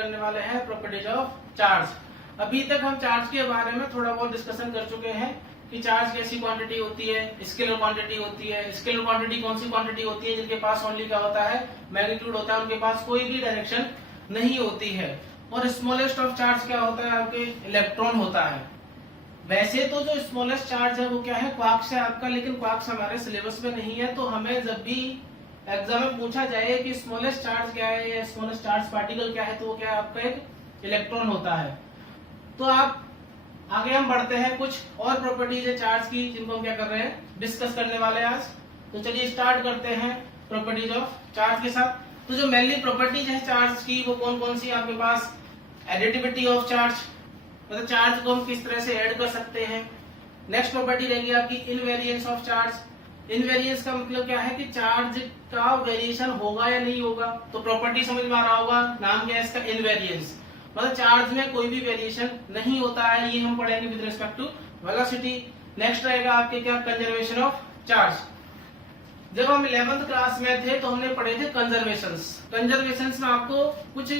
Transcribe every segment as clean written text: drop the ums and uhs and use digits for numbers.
करने वाले हैं प्रॉपर्टीज ऑफ चार्ज। अभी तक हम चार्ज के बारे में थोड़ा बहुत डिस्कशन कर चुके हैं कि चार्ज कैसी क्वांटिटी होती है, स्केलर क्वांटिटी होती है। स्केलर क्वांटिटी कौन सी क्वांटिटी होती है? जिनके पास ओनली क्या होता है, मैग्नीट्यूड होता है, उनके पास कोई भी डायरेक्शन नहीं होती है। और स्मॉलेस्ट ऑफ चार्ज क्या होता है? आपके इलेक्ट्रॉन होता है। वैसे तो जो स्मॉलेस्ट चार्ज है वो क्या है, क्वार्क्स है आपका, लेकिन क्वार्क्स हमारे सिलेबस में नहीं है। तो हमें जब भी एग्जाम में पूछा जाए कि स्मॉलेस्ट चार्ज क्या है या स्मॉलेस्ट चार्ज पार्टिकल क्या है, तो वो क्या है आपका एक इलेक्ट्रॉन होता है। तो आप आगे हम बढ़ते हैं, कुछ और प्रॉपर्टीज है चार्ज की जिनको हम क्या कर रहे हैं, डिस्कस करने वाले हैं आज। तो चलिए स्टार्ट करते हैं प्रॉपर्टीज ऑफ चार्ज के साथ। तो जो मेनली प्रॉपर्टीज है चार्ज की वो कौन कौन सी है आपके पास? एडिटिविटी ऑफ चार्ज, मतलब चार्ज को हम किस तरह से ऐड कर सकते हैं। नेक्स्ट प्रॉपर्टी रहेगी आपकी इनवेरिएंस ऑफ चार्ज। इनवेरिएंस का मतलब क्या है कि चार्ज का वेरिएशन होगा या नहीं होगा। तो प्रॉपर्टी समझ में आ रहा होगा, नाम क्या है इसका, इनवेरिएंस, मतलब चार्ज में कोई भी वेरिएशन नहीं होता है। ये हम पढ़ेंगे with respect to velocity. Next रहेगा आपके क्या, कंजर्वेशन ऑफ चार्ज। जब हम 11th क्लास में थे तो हमने पढ़े थे कंजर्वेशंस। कंजर्वेशंस में आपको कुछ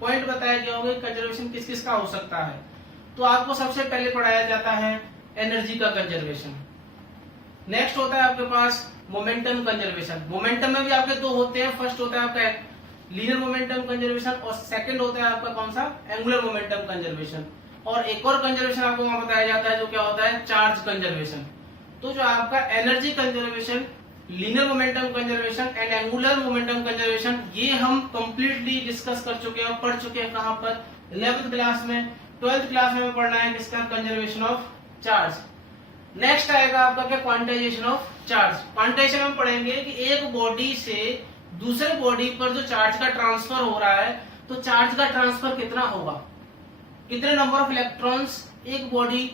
पॉइंट बताया गया होगा कंजर्वेशन किस किस का हो सकता है। तो आपको सबसे पहले पढ़ाया जाता है एनर्जी का कंजर्वेशन। नेक्स्ट होता है आपके पास मोमेंटम कंजर्वेशन। मोमेंटम में भी आपके दो होते हैं, फर्स्ट होता है आपका लीनियर मोमेंटम कंजर्वेशन और सेकंड होता है आपका कौन सा, एंगुलर मोमेंटम कंजर्वेशन। और एक और कंजर्वेशन आपको वहां बताया जाता है जो क्या होता है, चार्ज कंजर्वेशन। तो जो आपका energy conservation, linear momentum conservation and angular momentum conservation, ये हम कंप्लीटली डिस्कस कर चुके हैं, पढ़ चुके हैं कहां पर, 11th क्लास में। 12th क्लास में पढ़ना है किसका, कंजर्वेशन ऑफ चार्ज। नेक्स्ट आएगा आपका क्या, क्वांटाइजेशन ऑफ चार्ज। क्वांटाइजेशन में पढ़ेंगे कि एक बॉडी से दूसरे बॉडी पर जो चार्ज का ट्रांसफर हो रहा है, तो चार्ज का ट्रांसफर कितना होगा, कितने नंबर ऑफ इलेक्ट्रॉन्स एक बॉडी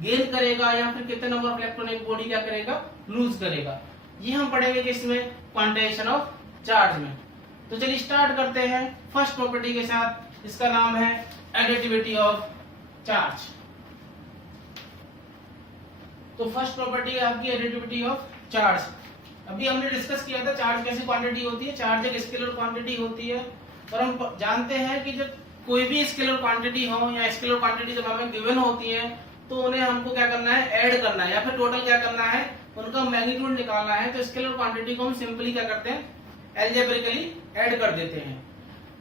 गेन करेगा या फिर कितने नंबर ऑफ इलेक्ट्रॉन एक बॉडी क्या करेगा, लूज करेगा। ये हम पढ़ेंगे किसमें, क्वांटाइजेशन ऑफ चार्ज में। तो चलिए स्टार्ट करते हैं फर्स्ट प्रॉपर्टी के साथ, इसका नाम है एडिटिविटी ऑफ चार्ज। तो फर्स्ट प्रॉपर्टी है आपकी एडिटिविटी ऑफ चार्ज। अभी हमने डिस्कस किया था चार्ज कैसी क्वांटिटी होती है। चार्ज एक स्केलर क्वांटिटी होती है और हम जानते हैं कि जब कोई भी स्केलर क्वांटिटी हो या स्केलर क्वांटिटी जब हमें गिवन होती है तो उन्हें हमको क्या करना है, ऐड करना है या फिर टोटल क्या करना है, उनका मैग्नीट्यूड निकालना है। तो स्केलर क्वांटिटी को हम सिंपली क्या करते हैं, एल्जेब्रिकली ऐड कर देते हैं।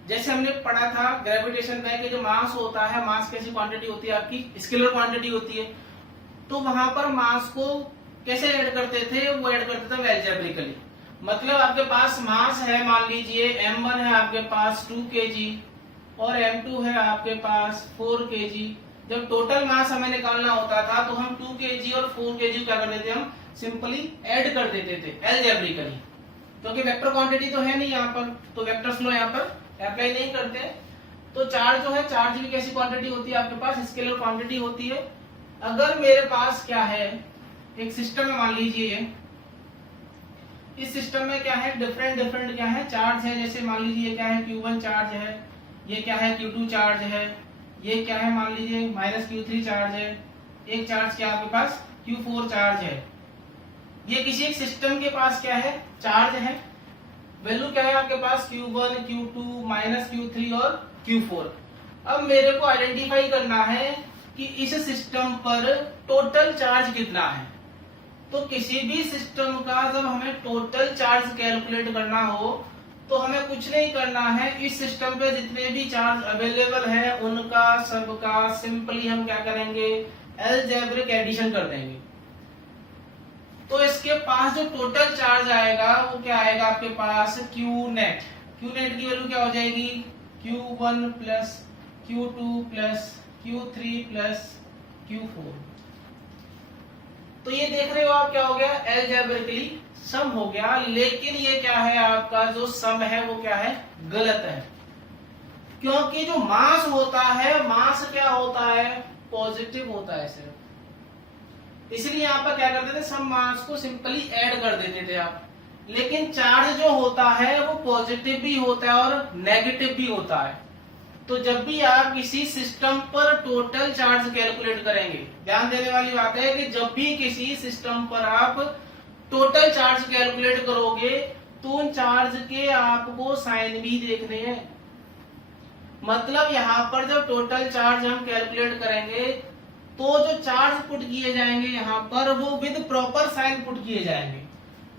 जैसे हमने पढ़ा था ग्रेविटेशन में कि जो मास होता है, मास कैसी क्वांटिटी होती है आपकी, स्केलर क्वांटिटी होती है। तो वहां पर मास को कैसे ऐड करते थे, वो ऐड करते थे एल्जेब्रिकली। मतलब आपके पास मास है, मान लीजिए m1 है आपके पास 2 kg और m2 है आपके पास 4 kg। जब टोटल मास हमें निकालना होता था तो हम 2 kg और 4 kg क्या कर देते, हम सिंपली ऐड कर देते थे एल्जेब्रिकली, क्योंकि वेक्टर क्वांटिटी तो है नहीं यहाँ पर, तो वेक्टर्स लो यहाँ पर अप्लाई नहीं करते। तो चार्ज जो है, चार्ज भी कैसी क्वांटिटी होती है आपके पास, स्केलर क्वांटिटी होती है। अगर मेरे पास क्या है, एक सिस्टम में मान लीजिए, इस सिस्टम में क्या है, डिफरेंट डिफरेंट क्या है चार्ज है। जैसे मान लीजिए क्या है, Q1 चार्ज है, ये क्या है Q2 चार्ज है, ये क्या है मान लीजिए -Q3 चार्ज है, एक चार्ज क्या आपके पास Q4 चार्ज है। ये किसी एक सिस्टम के पास क्या है, चार्ज है। वैल्यू क्या है आपके पास, Q1, Q2, -Q3 और Q4। अब मेरे को आइडेंटिफाई करना है कि इस सिस्टम पर टोटल चार्ज कितना है। तो किसी भी सिस्टम का जब हमें टोटल चार्ज कैलकुलेट करना हो तो हमें कुछ नहीं करना है, इस सिस्टम पे जितने भी चार्ज अवेलेबल है उनका सबका सिंपली हम क्या करेंगे, एल्जेब्रिक एडिशन कर देंगे। तो इसके पास जो टोटल चार्ज आएगा वो क्या आएगा आपके पास, Q नेट। Q नेट की वैल्यू क्या हो जाएगी, Q1 plus Q2 plus Q3 plus Q4। तो ये देख रहे हो आप क्या हो गया, एल्जेब्रिकली सम हो गया। लेकिन ये क्या है, आपका जो सम है वो क्या है, गलत है। क्योंकि जो मास होता है, मास क्या होता है, पॉजिटिव होता है सिर्फ। इसलिए यहाँ पर क्या करते थे, सब मास को सिंपली ऐड कर देते थे आप। लेकिन चार्ज जो होता है वो पॉजिटिव भी होता है और नेगेटिव भी होता है। तो जब भी आप किसी सिस्टम पर टोटल चार्ज कैलकुलेट करेंगे, ध्यान देने वाली बात है कि जब भी किसी सिस्टम पर आप टोटल चार्ज कैलकुलेट करोगे तो उन चार्ज के आपको साइन भी देखने हैं। मतलब यहाँ पर जब टोटल चार्ज हम कैलकुलेट करेंगे तो जो चार्ज पुट किए जाएंगे यहाँ पर वो विद प्रॉपर साइन पुट किए जाएंगे।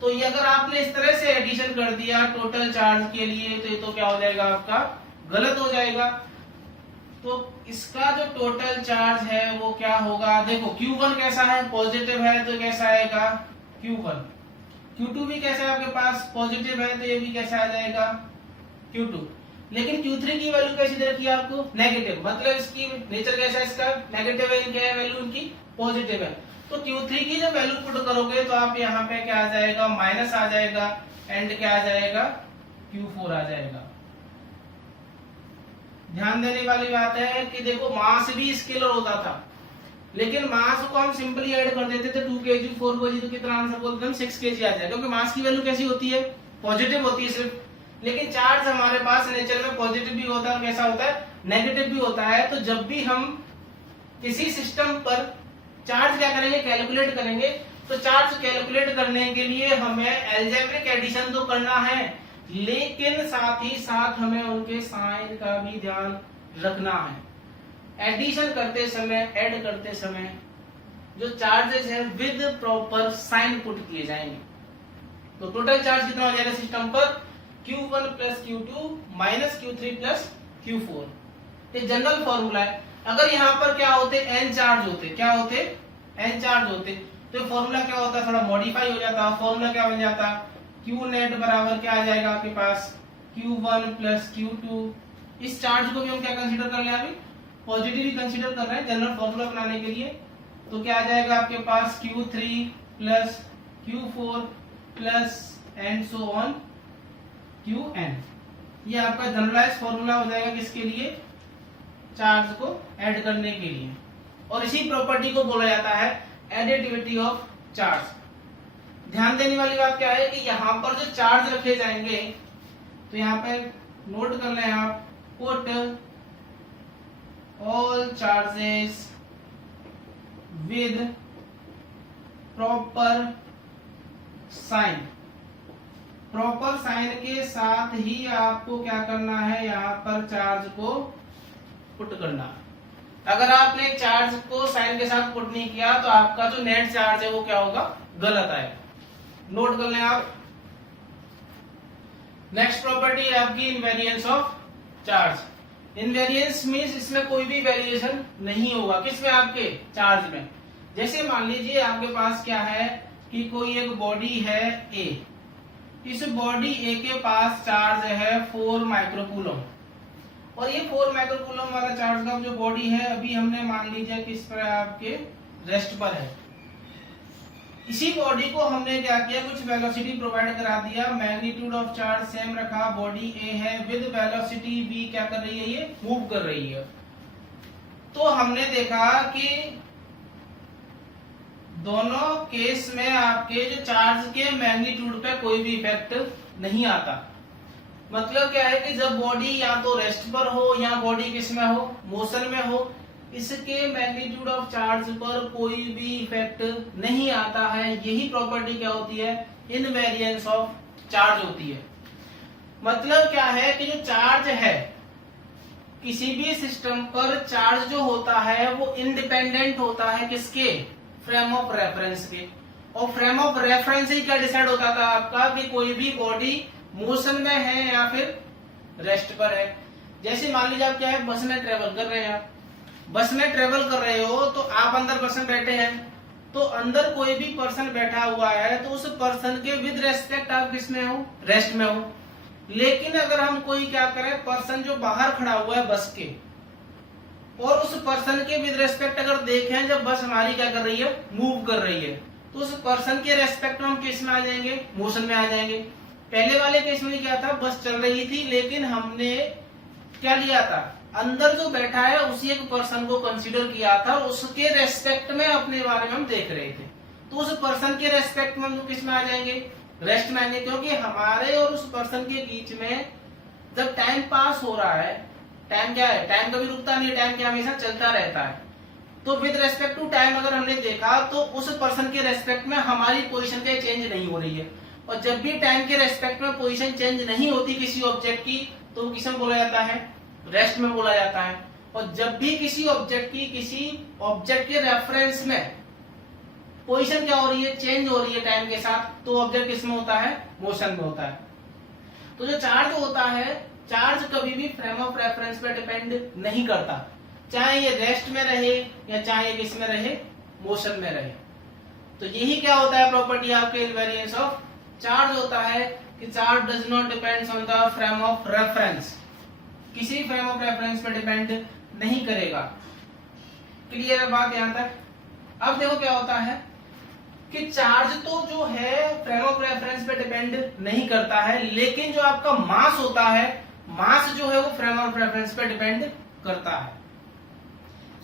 तो ये अगर आपने इस तरह से एडिशन कर दिया टोटल चार्ज के लिए तो ये तो क्या हो जाएगा आपका गलत हो जाएगा। तो इसका जो टोटल चार्ज है वो क्या होगा, देखो Q1 कैसा है पॉजिटिव है तो कैसा आएगा Q1, Q2 भी कैसा है आपके पास पॉजिटिव है तो ये भी कैसा आ जाएगा Q2। लेकिन Q3 की वैल्यू कैसी दे रखी है आपको नेगेटिव, मतलब इसकी नेचर कैसा है इसका नेगेटिव है, क्या है वैल्यू इनकी पॉजिटिव है। तो Q3 की जब वैल्यू पुट करोगे तो आप यहाँ पे क्या आ जाएगा माइनस आ जाएगा एंड क्या आ जाएगा Q4 आ जाएगा। ध्यान देने वाली बात है कि देखो मास भी स्केलर होता था लेकिन मास को हम सिंपली ऐड कर देते थे 2 kg 4 kg तो कितना आंसर बोलते हैं 6 kg आ जाएगा, क्योंकि मास की वैल्यू कैसी होती है पॉजिटिव होती है सिर्फ। लेकिन चार्ज हमारे पास नेचर में पॉजिटिव भी होता है और कैसा होता है नेगेटिव भी होता है। तो जब भी हम किसी सिस्टम पर चार्ज क्या करेंगे कैलकुलेट करेंगे तो चार्ज कैलकुलेट करने के लिए हमें अलजेब्रिक एडिशन तो करना है लेकिन साथ ही साथ हमें उनके साइन का भी ध्यान रखना है। एडिशन करते समय ऐड करते समय जो चार्जेस है विद प्रॉपर साइन पुट किए जाएंगे। तो टोटल चार्ज कितना हो जाएगा सिस्टम पर Q1 plus Q2 minus Q3 plus Q4। ये जनरल फॉर्मूला है। अगर यहाँ पर क्या होते n चार्ज होते, क्या होते n चार्ज होते तो फॉर्मूला क्या होता थोड़ा मॉडिफाई हो जाता। फॉर्मूला क्या बन जाता Q नेट बराबर क्या आ जाएगा आपके पास Q1 प्लस Q2। इस चार्ज को भी हम क्या कंसीडर कर ले अभी पॉजिटिव ही कंसीडर कर रहे हैं जनरल फॉर्मूला बनाने के लिए। तो क्या आ जाएगा आपके पास Q3 plus Q4 plus and so on Qn। ये आपका जनरलाइज फॉर्मूला हो जाएगा किसके लिए चार्ज को ऐड करने के लिए। और इसी प्रॉपर्टी को बोला जाता है एडिटिविटी ऑफ चार्ज। ध्यान देने वाली बात क्या है कि यहाँ पर जो चार्ज रखे जाएंगे तो यहाँ पे नोट कर लें आप put all charges with proper sign. Proper sign के साथ ही आपको क्या करना है यहाँ पर चार्ज को पुट करना। अगर आपने चार्ज को साइन के साथ पुट नहीं किया तो आपका जो नेट चार्ज है वो क्या होगा गलत आएगा। नोट कर लें आप। नेक्स्ट प्रॉपर्टी है आपकी invariance of charge. Invariance means इसमें कोई भी वेरिएशन नहीं होगा किसमें आपके चार्ज में। जैसे मान लीजिए आपके पास क्या है कि कोई एक बॉडी है A, इस बॉडी A के पास चार्ज है 4 माइक्रोकूलम और ये 4 माइक्रोकूलम वाला चार्ज का जो बॉडी है अभी हमने मान लीजिए किस पर आपके रेस्ट पर है। इसी बॉडी को हमने क्या किया कुछ वेलोसिटी प्रोवाइड करा दिया, मैग्नीट्यूड ऑफ चार्ज सेम रखा, बॉडी A है विद वेलोसिटी V क्या कर रही है ये मूव कर रही है। तो हमने देखा कि दोनों केस में आपके जो चार्ज के मैग्नीट्यूड पे कोई भी इफेक्ट नहीं आता। मतलब क्या है कि जब बॉडी या तो रेस्ट पर हो या बॉडी किस में हो मोशन में हो इसके मैग्नीट्यूड ऑफ चार्ज पर कोई भी इफेक्ट नहीं आता है। यही प्रॉपर्टी क्या होती है इनवेरिएंस ऑफ चार्ज होती है। मतलब क्या है कि जो चार्ज है किसी भी सिस्टम पर चार्ज जो होता है वो इंडिपेंडेंट होता है किसके फ्रेम ऑफ रेफरेंस के। और फ्रेम ऑफ रेफरेंस ही क्या डिसाइड होता था आपका कि कोई भी बॉडी मोशन में है या फिर रेस्ट पर है। जैसे मान लीजिए आप क्या है बस में ट्रेवल कर रहे हैं, आप बस में ट्रेवल कर रहे हो तो आप अंदर पर्सन बैठे हैं तो अंदर कोई भी पर्सन बैठा हुआ है तो उस पर्सन के विद रेस्पेक्ट आप किसमें हो रेस्ट में हो। लेकिन अगर हम कोई क्या करें पर्सन जो बाहर खड़ा हुआ है बस के और उस पर्सन के विद रेस्पेक्ट अगर देखें जब बस हमारी क्या कर रही है मूव कर रही है तो उस पर्सन के रेस्पेक्ट में हम किस में आ जाएंगे मोशन में आ जाएंगे। पहले वाले केस में क्या था बस चल रही थी लेकिन हमने क्या लिया था अंदर जो बैठा है उसी एक पर्सन को कंसीडर किया था, उसके रेस्पेक्ट में अपने बारे में हम देख रहे थे तो उस पर्सन के रेस्पेक्ट में हम किस में आ जाएंगे रेस्ट में आएंगे। क्योंकि हमारे और उस पर्सन के बीच में जब टाइम पास हो रहा है टाइम क्या है टाइम कभी रुकता नहीं, टाइम क्या हमेशा चलता रहता है। तो विद रेस्पेक्ट टू टाइम अगर हमने देखा तो उस पर्सन के रेस्पेक्ट में हमारी पोजीशन क्या चेंज नहीं हो रही है। और जब भी टाइम के रेस्पेक्ट में पोजीशन चेंज नहीं होती किसी ऑब्जेक्ट की तो किसे बोला जाता है रेस्ट में बोला जाता है। और जब भी किसी ऑब्जेक्ट के रेफरेंस में पोजीशन क्या हो रही है, चेंज हो रही है टाइम के साथ, तो ऑब्जेक्ट किसमें होता है, मोशन में होता है। तो जो चार्ज होता है, चार्ज कभी भी फ्रेम ऑफ रेफरेंस पे डिपेंड नहीं करता, चाहे ये रेस्ट में रहे या चाहे ये किस में रहे, मोशन में रहे। तो यही क्या होता है प्रॉपर्टी आपके इनवेरिएंस ऑफ चार्ज होता है कि charge does not depends on the frame of reference, किसी फ्रेम ऑफ रेफरेंस पे डिपेंड नहीं करेगा। क्लियर है बात यहां तक? अब देखो क्या होता है कि चार्ज तो जो है फ्रेम ऑफ रेफरेंस पे डिपेंड नहीं करता है, लेकिन जो आपका मास होता है, मास जो है वो फ्रेम ऑफ रेफरेंस पे डिपेंड करता है।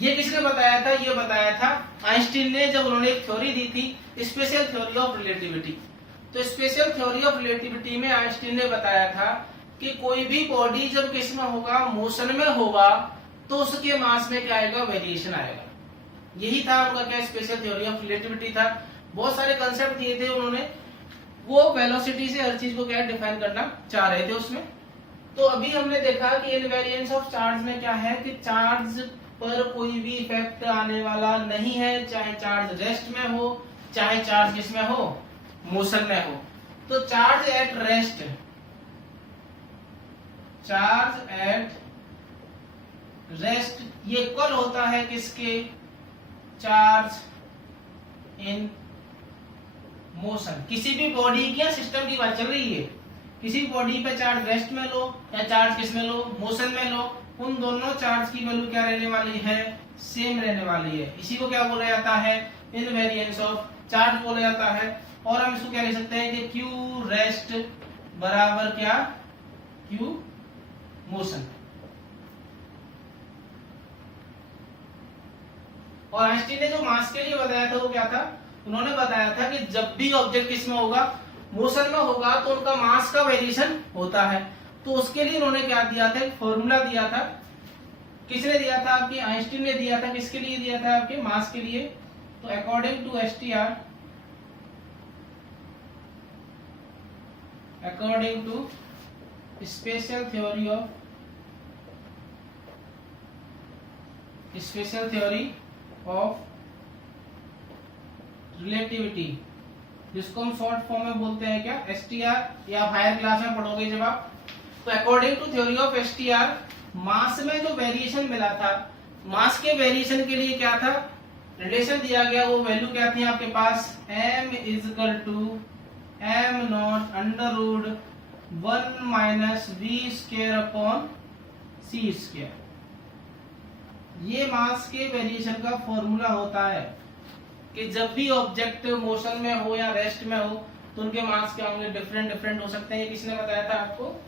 ये किसने बताया था? ये बताया था आइंस्टीन ने, जब उन्होंने एक थ्योरी दी थी, स्पेशल थ्योरी ऑफ रिलेटिविटी। तो स्पेशल थ्योरी ऑफ रिलेटिविटी में आइंस्टीन ने बताया था कि कोई भी बॉडी जब किस में होगा, मोशन में होगा, तो उसके मास में क्या आएगा, वेरिएशन आएगा। यही था उनका क्या, स्पेशल थ्योरी ऑफ रिलेटिविटी था। बहुत सारे कंसेप्ट दिए थे उन्होंने, वो वेलोसिटी से हर चीज को क्या डिफाइन करना चाह रहे थे उसमें। तो अभी हमने देखा कि इनवेरिएंस ऑफ चार्ज में क्या है कि चार्ज पर कोई भी इफेक्ट आने वाला नहीं है, चाहे चार्ज रेस्ट में हो, चाहे चार्ज किसमें हो, मोशन में हो। तो charge at rest, charge at rest ये इक्वल होता है किसके, चार्ज इन मोशन। किसी भी बॉडी की या सिस्टम की बात चल रही है, किसी बॉडी पे चार्ज रेस्ट में लो या चार्ज किस में लो, मोशन में लो, उन दोनों चार्ज की वैल्यू क्या रहने वाली है, सेम रहने वाली है। इसी को क्या बोला जाता है, इनवेरिएंस ऑफ चार्ज बोला जाता है। और हम इसको क्या लिख सकते हैं कि क्यू रेस्ट बराबर क्या, क्यू मोशन। और आइंस्टीन ने जो मास के लिए बताया था वो क्या था, उन्होंने बताया था कि जब भी ऑब्जेक्ट किसमें होगा, मोशन में होगा, तो उनका मास का वेरिएशन होता है। तो उसके लिए उन्होंने क्या दिया था, एक फॉर्मूला दिया था। किसने दिया था, आपकी आइंस्टीन ने दिया था। किसके लिए दिया था, आपके मास के लिए। तो according to STR, according to special theory of relativity, जिसको हम शॉर्ट फॉर्म में बोलते हैं क्या, एसटीआर, या हायर क्लास में पढ़ोगे जब आप। तो according to theory of STR, mass में जो वेरिएशन मिला था, मास के वेरिएशन के लिए क्या था, रिलेशन दिया गया, वो वैल्यू क्या थी आपके पास, m is equal to m naught under root 1 minus v square upon c square. ये मास के वेरिएशन का फॉर्मूला होता है कि जब भी ऑब्जेक्ट मोशन में हो या रेस्ट में हो, तो उनके मास क्या होंगे, डिफरेंट हो सकते हैं। ये किसने बताया था आपको,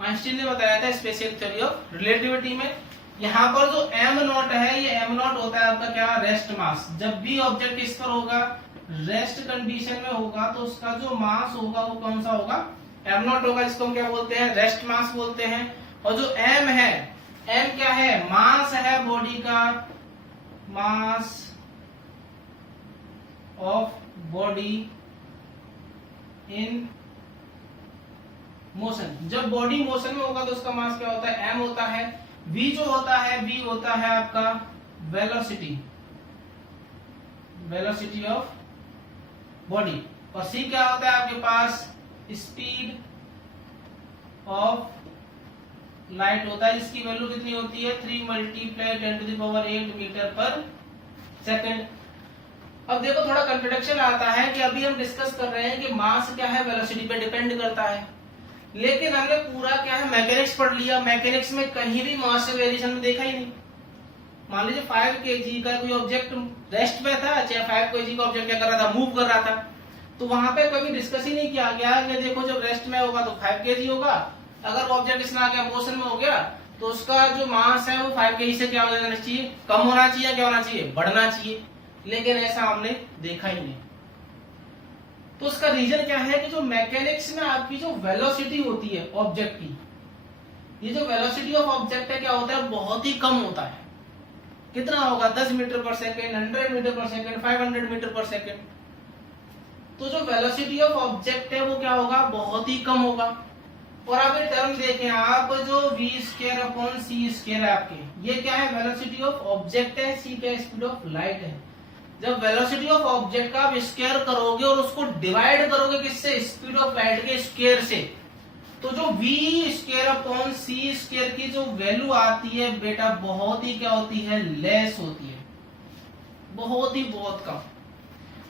आइंस्टीन ने बताया था स्पेशल थ्योरी ऑफ रिलेटिविटी में। यहाँ पर जो m नॉट है, ये m नॉट होता है आपका क्या, रेस्ट मास। जब भी ऑब्जेक्ट इस पर होगा, रेस्ट कंडीशन में होगा, तो उसका जो मास होगा वो कौन सा होगा, m नॉट होगा, जिसको हम क्या बोलते हैं, रेस्ट मास बोलते हैं। और जो m है, m क्या है, मास है बॉडी का, mass of body in motion. जब बॉडी मोशन में होगा तो उसका मास क्या होता है, m होता है। v जो होता है, v होता है आपका वेलोसिटी, वेलोसिटी ऑफ बॉडी। और c क्या होता है आपके पास, स्पीड ऑफ लाइट होता है, जिसकी वैल्यू कितनी होती है, 3 मल्टीप्लाई 10⁸ मीटर पर सेकेंड। अब देखो थोड़ा कंट्रडिक्शन आता है कि अभी हम डिस्कस कर रहे हैं कि मास क्या है, वेलोसिटी पे डिपेंड करता है, लेकिन हमने पूरा क्या है, मैकेनिक्स पढ़ लिया। मैकेनिक्स में कहीं भी मास वेरिएशन में देखा ही नहीं। मान लीजिए 5 kg का कोई ऑब्जेक्ट रेस्ट पे था, चाहे 5 kg का ऑब्जेक्ट क्या कर रहा था, मूव कर रहा था, तो वहां पे कभी डिस्कस ही नहीं किया गया कि देखो जब रेस्ट में होगा तो 5 kg होगा, अगर ऑब्जेक्ट इसमें आ गया, मोशन में हो गया, तो उसका जो मास है वो 5 kg से क्या हो जाना चाहिए, कम होना चाहिए, क्या होना चाहिए, बढ़ना चाहिए। लेकिन ऐसा हमने देखा ही नहीं। तो उसका रीजन क्या है कि जो मैकेनिक्स में आपकी जो वेलोसिटी होती है ऑब्जेक्ट की, ये जो वेलोसिटी ऑफ ऑब्जेक्ट है क्या होता है, बहुत ही कम होता है। कितना होगा, 10 मीटर पर सेकेंड, 100 मीटर पर सेकेंड, 500 मीटर पर सेकेंड। तो जो वेलोसिटी ऑफ ऑब्जेक्ट है वो क्या होगा, बहुत ही कम होगा। और आप ये टर्म देखें आप, जो v square upon c square है आपके, ये क्या है, वेलोसिटी ऑफ ऑब्जेक्ट है, c क्या स्पीड ऑफ लाइट है। जब वेलोसिटी ऑफ ऑब्जेक्ट का आप स्क्वायर करोगे और उसको डिवाइड करोगे किससे, स्पीड ऑफ लाइट के स्क्वायर से, तो जो v square upon c square की जो वैल्यू आती है बेटा बहुत ही क्या होती है, लेस होती है, बहुत ही बहुत कम।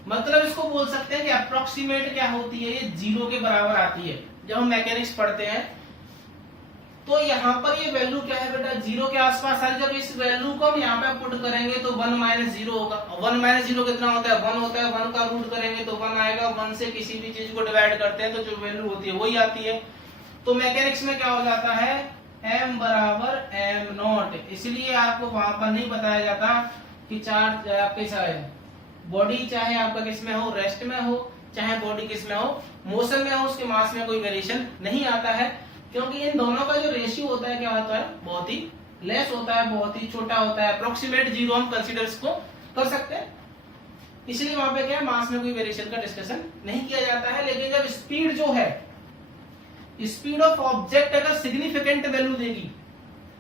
मतलब इसको बोल सकते हैं कि अप्रोक्सीमेट क्या होती है, ये 0 के बराबर आती है। जब हम मैकेनिक्स पढ़ते हैं तो यहाँ पर ये वैल्यू क्या है बेटा, 0 के आसपास आ। जब इस वैल्यू को हम यहाँ पे पुट करेंगे तो 1 माइनस 0 होगा। 1 माइनस 0 कितना होता है, 1 होता है। 1 का रूट करेंगे तो 1 आएगा। 1 से किसी भी चीज को डिवाइड करते हैं तो जो वैल्यू होती है वही आती है। तो मैकेनिक्स में क्या हो जाता है, m बराबर m नॉट। इसलिए आपको वहां पर नहीं बताया जाता कि चार्ज आपके चाहे बॉडी चाहे आपका किस में हो, रेस्ट में हो, चाहे बॉडी किस में हो, मोशन में हो, उसके मास में कोई वेरिएशन नहीं आता है, क्योंकि इन दोनों का जो रेशियो होता है क्या होता है, बहुत ही लेस होता है, बहुत ही छोटा होता है। अप्रोक्सीमेट 0 हम कंसीडर इसको कर सकते हैं। इसलिए वहां पे क्या है, मास में कोई वेरिएशन का डिस्कशन नहीं किया जाता है। लेकिन जब स्पीड जो है, स्पीड ऑफ ऑब्जेक्ट अगर सिग्निफिकेंट वैल्यू देगी,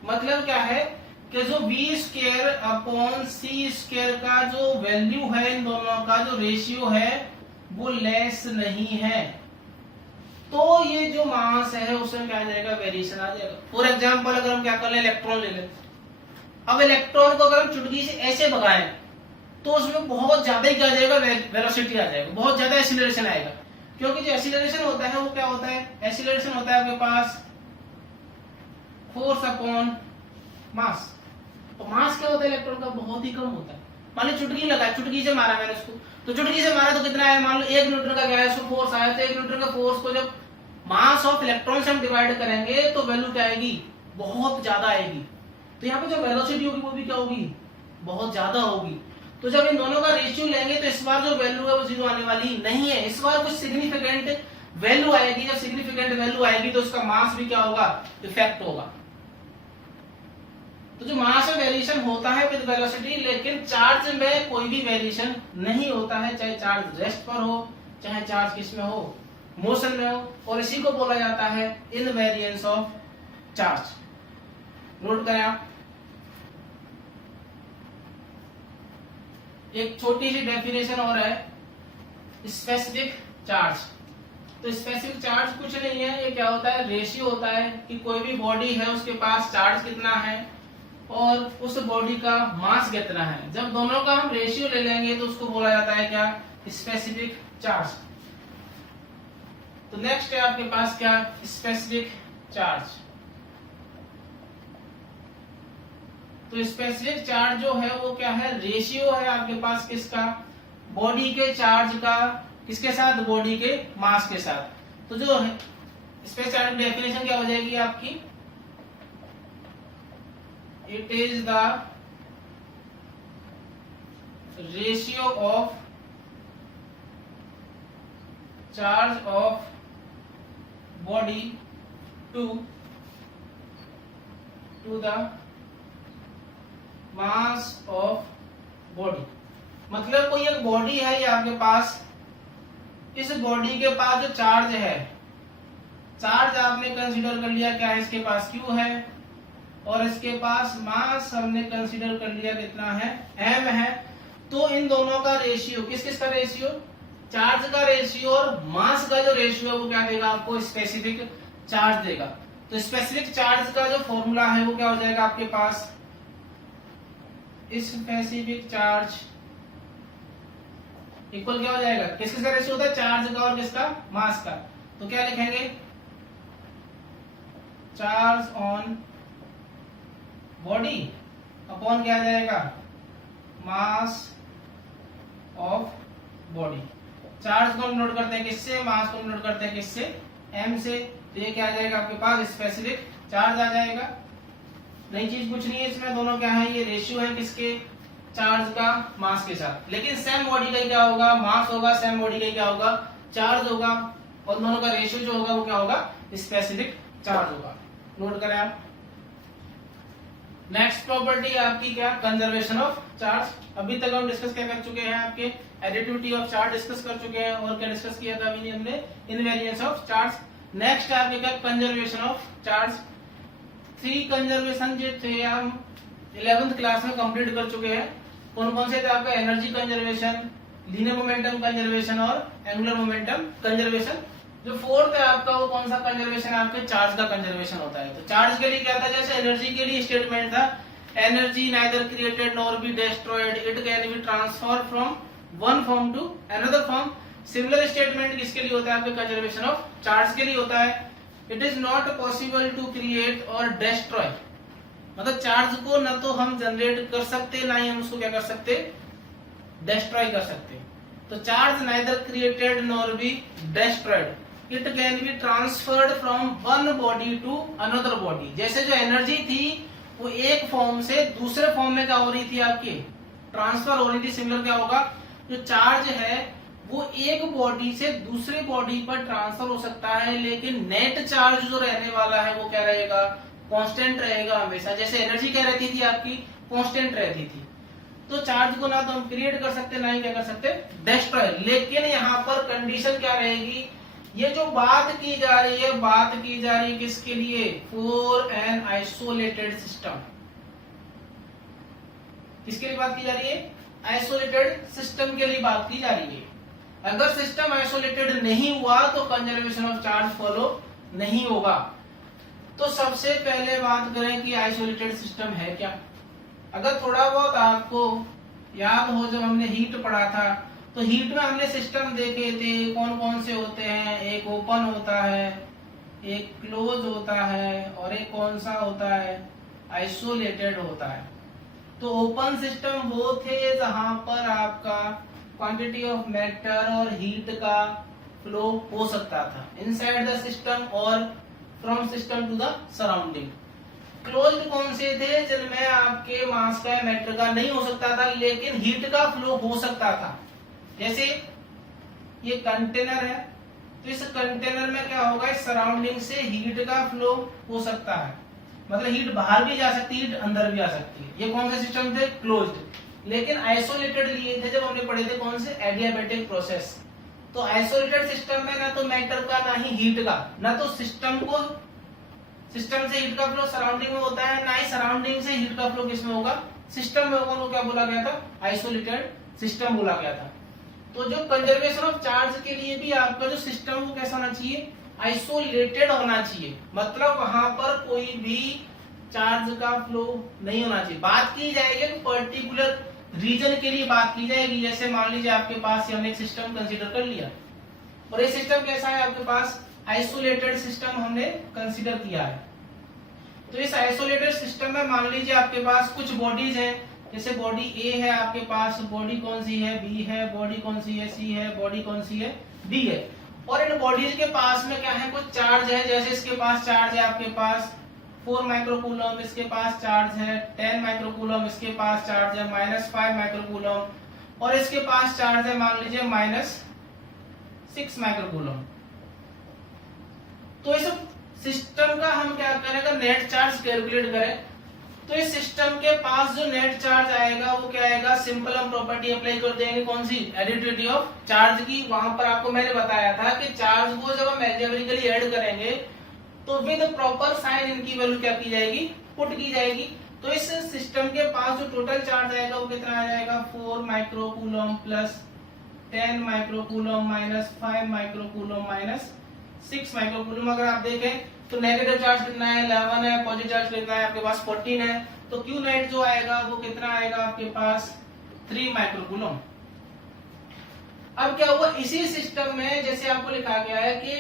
मतलब क्या है कि जो v square upon c square का जो वैल्यू है, इन दोनों का जो रेशियो है वो लेस नहीं है, तो ये जो मास है उसमें क्या आ जाएगा, वेरिएशन आ जाएगा। फॉर एग्जांपल अगर हम क्या कर ले, इलेक्ट्रॉन ले लें। अब इलेक्ट्रॉन को अगर हम चुटकी से ऐसे भगाएं तो उसमें बहुत ज्यादा ही क्या आ जाएगा, वेलोसिटी आ जाएगा, बहुत ज्यादा एक्सीलरेशन आएगा। क्योंकि जो एक्सीलरेशन होता है वो क्या होता है, एक्सीलरेशन होता है आपके पास फोर्स अपॉन मास। तो मास क्या होता है इलेक्ट्रॉन का, बहुत ही कम होता है। मान लो चुटकी लगा, चुटकी से मारा मैंने उसको, तो चुटकी से मारा तो कितना है, मान लो 1 न्यूटन का क्या है, उसको फोर्स आया। तो 1 न्यूटन का फोर्स को जब मास ऑफ इलेक्ट्रॉन से हम डिवाइड करेंगे तो वैल्यू क्या आएगी, बहुत ज्यादा आएगी। तो यहाँ पे जो वेलोसिटी होगी वो भी क्या होगी, बहुत ज्यादा होगी। तो जब इन दोनों का रेशियो लेंगे तो इस बार जो वैल्यू है वो 0 आने वाली नहीं है, इस बार कुछ सिग्निफिकेंट वैल्यू आएगी। जब सिग्निफिकेंट वैल्यू आएगी तो उसका मास भी क्या होगा, इफेक्ट होगा। तो जो मास में वेरिएशन होता है विद वेलोसिटी, लेकिन चार्ज में कोई भी वेरिएशन नहीं होता है, चाहे चार्ज रेस्ट पर हो, चाहे चार्ज किस में हो, मोशन में हो। और इसी को बोला जाता है इनवेरिएंस ऑफ चार्ज। नोट करें आप, एक छोटी सी डेफिनेशन और है, स्पेसिफिक चार्ज। तो स्पेसिफिक चार्ज कुछ नहीं है, ये क्या होता है, रेशियो होता है कि कोई भी बॉडी है उसके पास चार्ज कितना है और उस बॉडी का मास कितना है। जब दोनों का हम रेशियो ले लेंगे तो उसको बोला जाता है क्या, स्पेसिफिक चार्ज। तो नेक्स्ट है आपके पास क्या, स्पेसिफिक चार्ज। तो स्पेसिफिक चार्ज जो है वो क्या है, रेशियो है आपके पास किसका, बॉडी के चार्ज का, किसके साथ, बॉडी के मास के साथ। तो जो स्पेसिफिक चार्ज की डेफिनेशन क्या हो जाएगी आपकी, it is the ratio of charge of body to the mass of body। मतलब कोई एक बॉडी है ये आपके पास, इस बॉडी के पास जो चार्ज है, चार्ज आपने कंसीडर कर लिया क्या है, इसके पास Q है, और इसके पास मास हमने कंसीडर कर लिया कितना है, m है। तो इन दोनों का रेशियो, किस किस का रेशियो, चार्ज का रेशियो और मास का जो रेशियो है वो क्या देगा आपको, स्पेसिफिक चार्ज देगा। तो स्पेसिफिक चार्ज का जो फॉर्मूला है वो क्या हो जाएगा आपके पास, स्पेसिफिक चार्ज इक्वल क्या हो जाएगा, किस किस का रेशियो होता है, चार्ज का और किसका, मास का। तो क्या लिखेंगे, चार्ज ऑन बॉडी अपॉन क्या आ जाएगा, मास ऑफ बॉडी। चार्ज को हम नोट करते हैं किससे, मास को हम नोट करते हैं किससे, m से। तो ये क्या आ जाएगा आपके पास, स्पेसिफिक चार्ज आ जाएगा। नई चीज कुछ नहीं है इसमें, दोनों क्या है, ये रेशियो है किसके, चार्ज का मास के साथ। लेकिन सेम बॉडी का क्या होगा, मास होगा, सेम बॉडी का क्या होगा, चार्ज होगा, और दोनों का रेशियो जो होगा वो क्या होगा, स्पेसिफिक चार्ज होगा। नोट करें आप। नेक्स्ट प्रॉपर्टी आपकी क्या, कंजर्वेशन ऑफ चार्ज। अभी तक हम डिस्कस क्या कर चुके हैं, आपके एडिटिविटी ऑफ चार्ज डिस्कस कर चुके हैं, और क्या डिस्कस किया था अभी हमने, इनवेरिएंस ऑफ चार्ज। नेक्स्ट आपके क्या कंजर्वेशन ऑफ चार्ज। 3 कंजर्वेशन जो थे हम 11th क्लास में कंप्लीट कर चुके हैं। कौन कौन से थे आपका? Energy conservation, linear momentum conservation और एंगुलर मोमेंटम कंजर्वेशन। जो फोर्थ है आपका वो कौन सा कंजर्वेशन है? आपके चार्ज का कंजर्वेशन होता है। तो चार्ज के लिए क्या था? जैसे एनर्जी के लिए स्टेटमेंट था, energy neither created nor be destroyed, it can be transfer from one form to another form. Similar statement किसके लिए होता है? आपके कंजर्वेशन ऑफ चार्ज के लिए होता है। It is not possible to create और डिस्ट्रॉय, मतलब चार्ज को न तो हम जनरेट कर सकते, ना ही हम उसको क्या कर सकते? डिस्ट्रॉय कर सकते। तो charge neither created nor be destroyed, it can be transferred from one body to another body. जैसे जो एनर्जी थी वो एक फॉर्म से दूसरे फॉर्म में क्या हो रही थी? आपकी ट्रांसफर हो रही थी। सिमिलर क्या होगा? जो चार्ज है वो एक बॉडी से दूसरे बॉडी पर ट्रांसफर हो सकता है, लेकिन नेट चार्ज जो रहने वाला है वो क्या रहेगा? कांस्टेंट रहेगा हमेशा। जैसे एनर्जी क्या रहती थी? आपकी कांस्टेंट रहती थी। तो चार्ज को ना तो हम क्रिएट कर सकते, ना ही क्या कर सकते? डिस्ट्रॉय। लेकिन यहाँ पर कंडीशन क्या रहेगी? ये जो बात की जा रही है, बात की जा रही है किसके लिए? For an isolated system. किसके लिए बात की जा रही है? आइसोलेटेड सिस्टम के लिए बात की जा रही है। अगर सिस्टम आइसोलेटेड नहीं हुआ तो कंजर्वेशन ऑफ चार्ज फॉलो नहीं होगा। तो सबसे पहले बात करें कि आइसोलेटेड सिस्टम है क्या। अगर थोड़ा बहुत आपको याद हो, जब हमने हीट पढ़ा था तो हीट में हमने सिस्टम देखे थे कौन कौन से होते हैं। एक ओपन होता है, एक क्लोज होता है, और एक कौन सा होता है? आइसोलेटेड होता है। तो ओपन सिस्टम वो थे जहां पर आपका क्वांटिटी ऑफ मैटर और हीट का फ्लो हो सकता था इनसाइड द सिस्टम और from system to the surrounding. Closed कौन से थे? जिनमें आपके मास का मैटर का नहीं हो सकता था, लेकिन हीट का फ्लो हो सकता था। जैसे ये कंटेनर है, तो इस कंटेनर में क्या होगा? इस सराउंडिंग से हीट का फ्लो हो सकता है, मतलब हीट बाहर भी जा सकती है, हीट अंदर भी आ सकती है। ये कौन से सिस्टम थे? क्लोज्ड। लेकिन आइसोलेटेड लिए थे जब हमने पढ़े थे कौन से? Adiabatic process. तो आइसोलेटेड सिस्टम में ना तो मैटर का, ना ही हीट का, ना तो सिस्टम से हीट का फ्लो सराउंडिंग में होता है, ना ही सराउंडिंग से हीट का फ्लो किसमें होगा? सिस्टम में होगा। वो क्या बोला गया था? आइसोलेटेड सिस्टम बोला गया था। तो जो कंजर्वेशन ऑफ चार्ज के लिए भी आपका जो सिस्टम वो कैसा होना चाहिए? आइसोलेटेड होना चाहिए, मतलब वहां पर कोई भी चार्ज का फ्लो नहीं होना चाहिए। बात की जाएगी पर्टिकुलर रीजन के लिए बात की जाएगी। जैसे मान लीजिए आपके पास हमने एक सिस्टम कंसीडर कर लिया, और ये सिस्टम कैसा है? आपके पास आइसोलेटेड सिस्टम हमने कंसीडर किया है। तो इस आइसोलेटेड सिस्टम में मान लीजिए आपके पास कुछ बॉडीज हैं। जैसे बॉडी ए है आपके पास, बॉडी कौन सी है? बी है। बॉडी कौन सी है? सी है। बॉडी कौन सी है? डी है। और इन बॉडीज के पास में क्या है? कुछ चार्ज है। जैसे इसके पास चार्ज है आपके पास 4 माइक्रोकूलम, इसके पास चार्ज है 10 माइक्रोकूलम, इसके पास चार्ज है -5 माइक्रोकूलम, और इसके पास चार्ज है मान लीजिए -6 माइक्रोकूलम। तो इस सिस्टम का हम क्या करें? अगर नेट चार्ज कैलकुलेट करें तो इस सिस्टम के पास जो नेट चार्ज आएगा वो क्या आएगा? सिंपल हम प्रॉपर्टी अप्लाई कर देंगे, कौन सी? एडिटिविटी ऑफ चार्ज की। वहां पर आपको मैंने बताया था कि चार्ज को जब हम अलजेब्रिकली ऐड करेंगे तो विद प्रॉपर साइन इनकी वैल्यू क्या की जाएगी? पुट की जाएगी। तो इस सिस्टम के पास जो टोटल चार्ज आएगा वो कितना आ जाएगा? 4 microcoulomb plus 10 microcoulomb -5 microcoulomb -6 microcoulomb. अगर आप देखें तो नेगेटिव चार्ज कितना है? 11 है। पॉजिटिव चार्ज कितना है? आपके पास 14 है। तो क्यू नेट जो आएगा वो कितना आएगा? आपके पास 3 माइक्रोकूलम। अब क्या हुआ? इसी सिस्टम में जैसे आपको लिखा गया है कि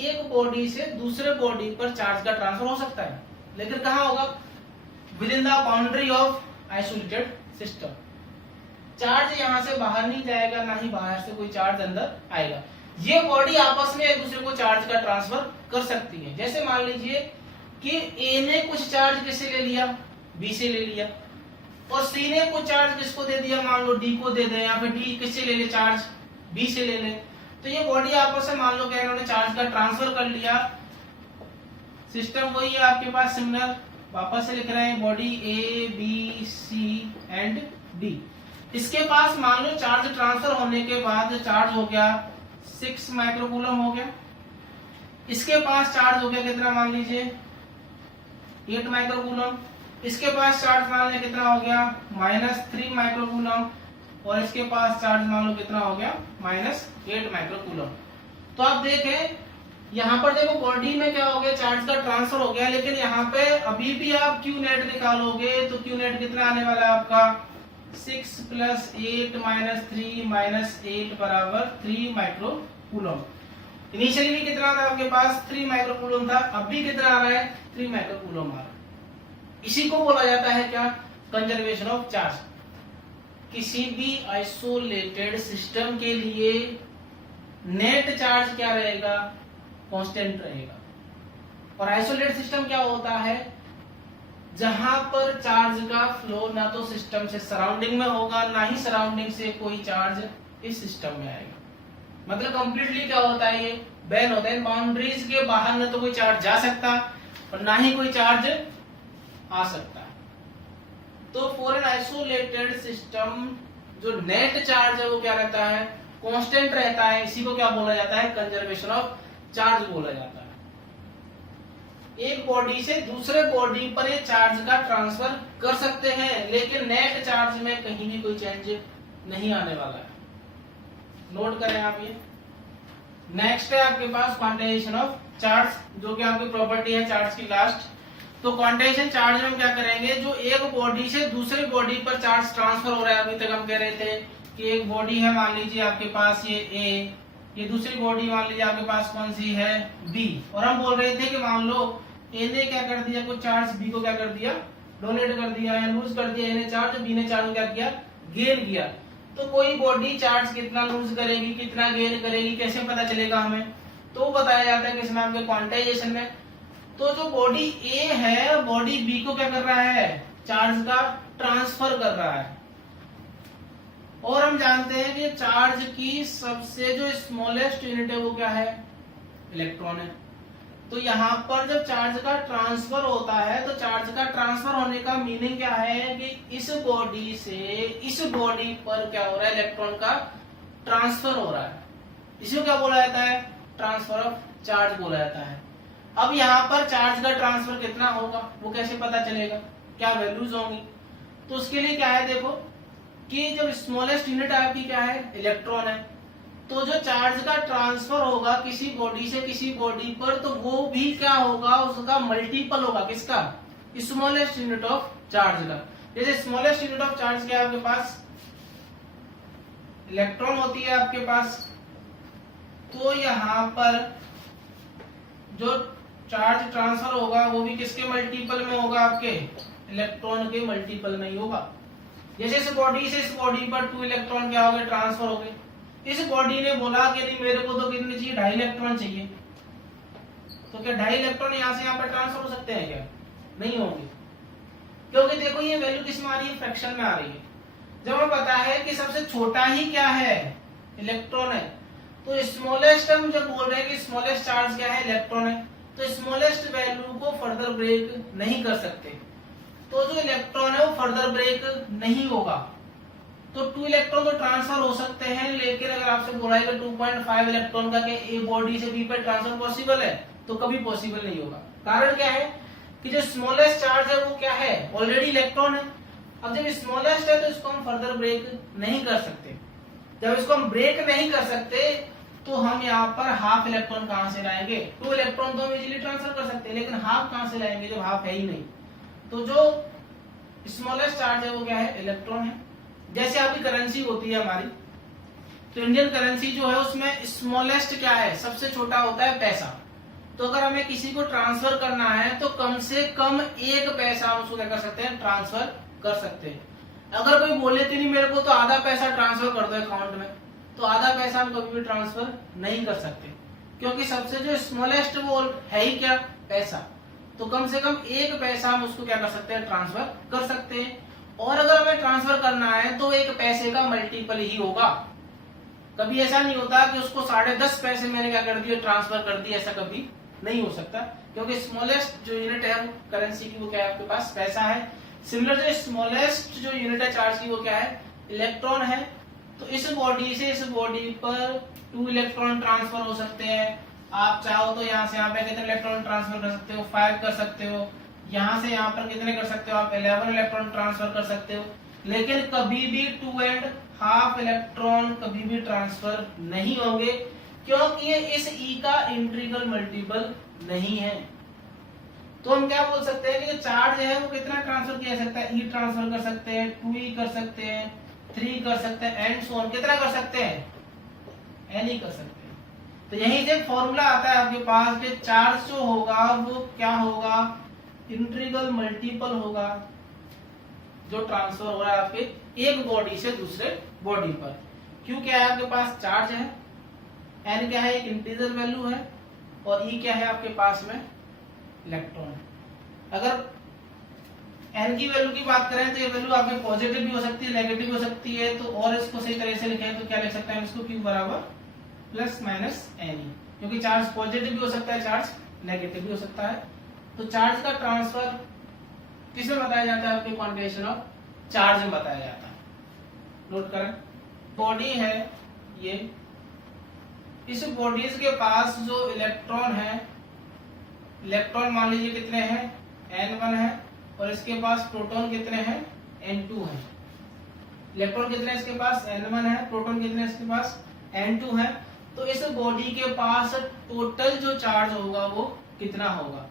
एक बॉडी से दूसरे बॉडी पर चार्ज का ट्रांसफर हो सकता है, लेकिन कहाँ होगा? With in the boundary of isolated system. Charge यहां से बाहर नहीं जाएगा, ना ही बाहर से कोई चार्ज अंदर आएगा। ये बॉडी आपस में एक दूसरे को चार्ज का ट्रांसफर कर सकती है। जैसे मान लीजिए कि ए ने कुछ चार्ज किससे ले लिया? बी से ले लिया, और सी ने कुछ चार्ज किसको दे दिया? मान लो डी को दे दे, या फिर डी किससे ले ले? चार्ज बी से ले ले। तो ये बॉडी आपस में मान लो क्या इन्होंने चार्ज का ट्रांसफर कर लिया। सिस्टम वही है आपके पास सिमिलर, वापस से लिख रहे हैं body A B C and D. इसके पास मान लो चार्ज ट्रांसफर होने के बाद चार्ज हो गया 6 माइक्रोकूलम हो गया। इसके पास चार्ज हो गया कितना मान लीजिए 8 माइक्रोकूलम, इसके पास चार्ज मान लिया कितना हो गया -3 माइक्रोकूलम, और इसके पास चार्ज मान लो कितना हो गया -8 माइक्रोकूलम। तो आप देखें यहाँ पर देखो बॉडी में क्या हो गया, चार्ज का ट्रांसफर हो गया, लेकिन यहाँ पे अभी भी आप क्यू नेट निकालोगे तो क्यू नेट कितना आने वाला है आपका 6 + 8 - 3 - 8 बराबर 3 माइक्रोकूलम। इनिशियली भी कितना था आपके पास 3 माइक्रोकूलम था, अब भी कितना आ रहा है 3 माइक्रोकूलम आ रहा है। इसी को बोला जाता है क्या, कंजर्वेशन ऑफ चार्ज। किसी भी आइसोलेटेड सिस्टम के लिए नेट चार्ज क्या रहेगा, कांस्टेंट रहेगा। और आइसोलेटेड सिस्टम क्या होता है, जहां पर चार्ज का फ्लो ना तो सिस्टम से सराउंडिंग में होगा, ना ही सराउंडिंग से कोई चार्ज इस सिस्टम में आएगा। मतलब कंप्लीटली क्या होता है, ये बैन होता है, बाउंड्रीज के बाहर ना तो कोई चार्ज जा सकता और ना ही कोई चार्ज आ सकता है। तो फॉर एन आइसोलेटेड सिस्टम जो नेट चार्ज है वो क्या रहता है, कांस्टेंट रहता है। इसी को क्या बोला जाता है, कंजर्वेशन ऑफ चार्ज बोला जाता है। एक बॉडी से दूसरे बॉडी पर ये चार्ज का ट्रांसफर कर सकते हैं, लेकिन नेट चार्ज में कहीं भी कोई चेंज नहीं आने वाला है। नोट करें आप ये। नेक्स्ट है आपके पास क्वांटाइजेशन ऑफ चार्ज, जो कि आपकी प्रॉपर्टी है चार्ज की लास्ट। तो क्वांटाइजेशन चार्ज में हम क्या करेंगे, जो एक बॉडी से दूसरे बॉडी पर चार्ज ट्रांसफर हो रहा है, अभी तक हम कह रहे थे कि एक बॉडी है मान लीजिए आपके पास ये ए, ये दूसरी बॉडी मान लीजिए आपके पास कौन सी है बी, और हम बोल रहे थे कि मान लो ए ने क्या कर दिया, कुछ चार्ज बी को क्या कर दिया, डोनेट कर दिया या लूज कर दिया, ए ने चार्ज, बी ने चार्ज क्या किया, गेन किया। तो कोई बॉडी चार्ज कितना लूज करेगी, कितना गेन करेगी, कैसे पता चलेगा हमें, तो बताया जाता है किस नाम के, क्वांटाइजेशन में। तो जो बॉडी ए है, बॉडी बी को क्या कर रहा है, चार्ज का ट्रांसफर कर रहा है। और हम जानते हैं कि चार्ज की सबसे जो स्मॉलेस्ट यूनिट है वो क्या है, इलेक्ट्रॉन है। तो यहाँ पर जब चार्ज का ट्रांसफर होता है, तो चार्ज का ट्रांसफर होने का मीनिंग क्या है कि इस बॉडी से इस बॉडी पर क्या हो रहा है, इलेक्ट्रॉन का ट्रांसफर हो रहा है। इसे क्या बोला जाता है, ट्रांसफर ऑफ चार्ज बोला जाता है। अब यहाँ पर चार्ज का ट्रांसफर कितना होगा वो कैसे पता चलेगा, क्या वैल्यूज होंगी। तो उसके लिए क्या है, देखो कि जब स्मॉलेस्ट यूनिट आपकी क्या है, इलेक्ट्रॉन है, तो जो चार्ज का ट्रांसफर होगा किसी बॉडी से किसी बॉडी पर, तो वो भी क्या होगा, उसका मल्टीपल होगा, किसका, स्मॉलेस्ट यूनिट ऑफ चार्ज का। जैसे स्मॉलेस्ट यूनिट ऑफ चार्ज क्या है आपके पास, इलेक्ट्रॉन होती है आपके पास। तो यहाँ पर जो चार्ज ट्रांसफर होगा वो भी किसके मल्टीपल में होगा, आपके इलेक्ट्रॉन के मल्टीपल में ही होगा। जैसे इस बॉडी से इस बॉडी पर 2 इलेक्ट्रॉन क्या हो गए, ट्रांसफर हो गए। इस बॉडी ने बोला कि नहीं मेरे को तो कितने चाहिए, 2.5 इलेक्ट्रॉन चाहिए। तो क्या 2.5 इलेक्ट्रॉन यहाँ से यहाँ पर ट्रांसफर हो सकते हैं क्या, नहीं होंगे, क्योंकि देखो ये वैल्यू किस में आ रही है, फ्रैक्शन में आ रही है। जब हमें पता है कि सबसे छोटा ही क्या है, इलेक्ट्रॉन है, तो स्मॉलेस्ट हम जब बोल रहे हैं कि स्मॉलेस्ट चार्ज क्या है, इलेक्ट्रॉन है, तो स्मॉलेस्ट वैल्यू को फर्दर ब्रेक नहीं कर सकते। तो जो इलेक्ट्रॉन है वो फर्दर ब्रेक नहीं होगा। तो 2 इलेक्ट्रॉन तो ट्रांसफर हो सकते हैं, लेकिन अगर आपसे बोला है कि 2.5 इलेक्ट्रॉन का ए बॉडी से बी पर ट्रांसफर पॉसिबल है, तो कभी पॉसिबल नहीं होगा। कारण क्या है कि जो स्मॉलेस्ट चार्ज है वो क्या है, ऑलरेडी इलेक्ट्रॉन है। अब जब स्मॉलेस्ट है तो इसको हम फर्दर ब्रेक नहीं कर सकते। जब इसको हम ब्रेक नहीं कर सकते तो हम यहाँ पर हाफ इलेक्ट्रॉन कहां से लाएंगे, 2 इलेक्ट्रॉन तो हम इजीली ट्रांसफर कर सकते हैं, लेकिन हाफ कहां से लाएंगे जब हाफ है ही नहीं। तो जो स्मॉलेस्ट चार्ज है वो क्या है, इलेक्ट्रॉन है। जैसे आपकी करेंसी होती है हमारी, तो इंडियन करेंसी जो है उसमें स्मॉलेस्ट क्या है, सबसे छोटा होता है पैसा। तो अगर हमें किसी को ट्रांसफर करना है तो कम से कम 1 पैसा हम उसको क्या कर सकते हैं, ट्रांसफर कर सकते हैं। अगर कोई बोले कि नहीं मेरे को तो आधा पैसा ट्रांसफर कर दो अकाउंट में, तो आधा पैसा हम कभी भी ट्रांसफर नहीं कर सकते, क्योंकि सबसे जो स्मॉलेस्ट वो है ही क्या, पैसा। तो कम से कम 1 पैसा हम उसको क्या कर सकते हैं, ट्रांसफर कर सकते हैं। और अगर हमें ट्रांसफर करना है तो 1 पैसे का मल्टीपल ही होगा। कभी ऐसा नहीं होता कि उसको 10.5 पैसे मैंने क्या कर दिया, ट्रांसफर कर दिया, ऐसा कभी नहीं हो सकता, क्योंकि स्मॉलेस्ट जो यूनिट है करेंसी की वो क्या है, आपके पास पैसा है। सिमिलर जो स्मॉलेस्ट जो यूनिट है चार्ज की वो क्या है, इलेक्ट्रॉन है। तो इस बॉडी से इस बॉडी पर 2 इलेक्ट्रॉन ट्रांसफर हो सकते हैं, आप चाहो तो यहाँ से यहाँ पे कितने इलेक्ट्रॉन ट्रांसफर कर सकते हो, 5 कर सकते हो। यहाँ से यहाँ पर कितने कर सकते हो आप, 11 इलेक्ट्रॉन ट्रांसफर कर सकते हो। लेकिन कभी भी 2.5 इलेक्ट्रॉन कभी भी ट्रांसफर नहीं होंगे, क्योंकि ये इस ई का इंटीग्रल मल्टीपल नहीं है। तो हम क्या बोल सकते हैं कि जो चार्ज है वो कितना ट्रांसफर किया जा सकता है, ई ट्रांसफर कर सकते हैं, 2e कर सकते हैं, 3 कर सकते हैं, एंड सो ऑन। कितना कर सकते हैं, एन ही कर सकते हैं। तो यही से फॉर्मूला आता है आपके पास कि चार्ज जो होगा वो क्या होगा, इंटीग्रल मल्टीपल होगा, जो ट्रांसफर हो रहा है आपके एक बॉडी से दूसरे बॉडी पर। क्यों क्या है आपके पास, चार्ज है, एन क्या है, एक इंटीजर वैल्यू है, और ई क्या है आपके पास में, इलेक्ट्रॉन। अगर एन की वैल्यू की बात करें तो ये वैल्यू आपके पॉजिटिव भी हो सकती है, नेगेटिव भी हो सकती है। तो और इसको सही तरह से लिखें तो क्या लिख सकते हैं इसको, Q बराबर प्लस माइनस एन ई, क्योंकि चार्ज पॉजिटिव भी हो सकता है, चार्ज नेगेटिव भी हो सकता है। तो चार्ज का ट्रांसफर किसमें बताया जाता है, आपके क्वांटिटेशन ऑफ चार्ज में बताया जाता है। नोट करें, बॉडी है ये, इस बॉडीज के पास जो इलेक्ट्रॉन है, इलेक्ट्रॉन मान लीजिए कितने हैं, N1 है, और इसके पास प्रोटॉन कितने हैं, N2 है। इलेक्ट्रॉन कितने इसके पास, N1 है, प्रोटॉन कितने इसके पास, N2 है। तो इस बॉडी के पास टोटल जो चार्ज होगा वो कितना होगा,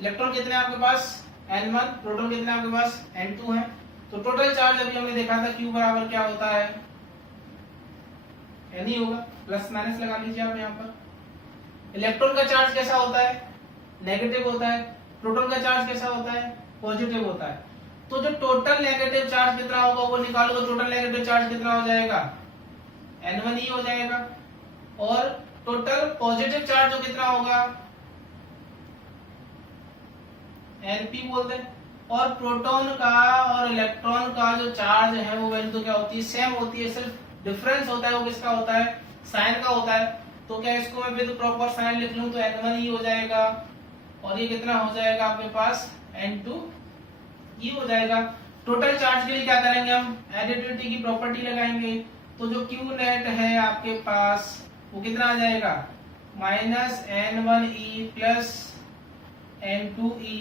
इलेक्ट्रॉन कितने आपके पास, N1, प्रोटॉन कितने आपके पास, N2 है। तो टोटल चार्ज अभी हमने देखा था Q बराबर क्या होता है, N ही होगा, प्लस माइनस लगा लीजिए आप यहाँ पर। इलेक्ट्रॉन का चार्ज कैसा होता है, नेगेटिव होता है। प्रोटॉन का चार्ज कैसा होता है, पॉजिटिव होता है। तो जो टोटल नेगेटिव चार्ज कितना होगा वो निकालो, तो टोटल नेगेटिव चार्ज कितना हो जाएगा, N1 ही हो जाएगा। और टोटल पॉजिटिव चार्ज जो कितना होगा, Np बोलते हैं। और प्रोटॉन का और इलेक्ट्रॉन का जो चार्ज है वो वैल्यू तो क्या होती है, सेम होती है, सिर्फ डिफरेंस होता है वो किसका होता है, साइन का होता है। तो क्या इसको मैं विद प्रॉपर साइन लिख लूं तो N1 ही हो जाएगा, और ये कितना हो जाएगा आपके पास, N2 ये हो जाएगा। टोटल चार्ज के लिए क्या करेंगे हम, एडिटिविटी की प्रॉपर्टी लगाएंगे। तो जो Q नेट है आपके पास वो कितना आ जाएगा, माइनस N1e प्लस N2e।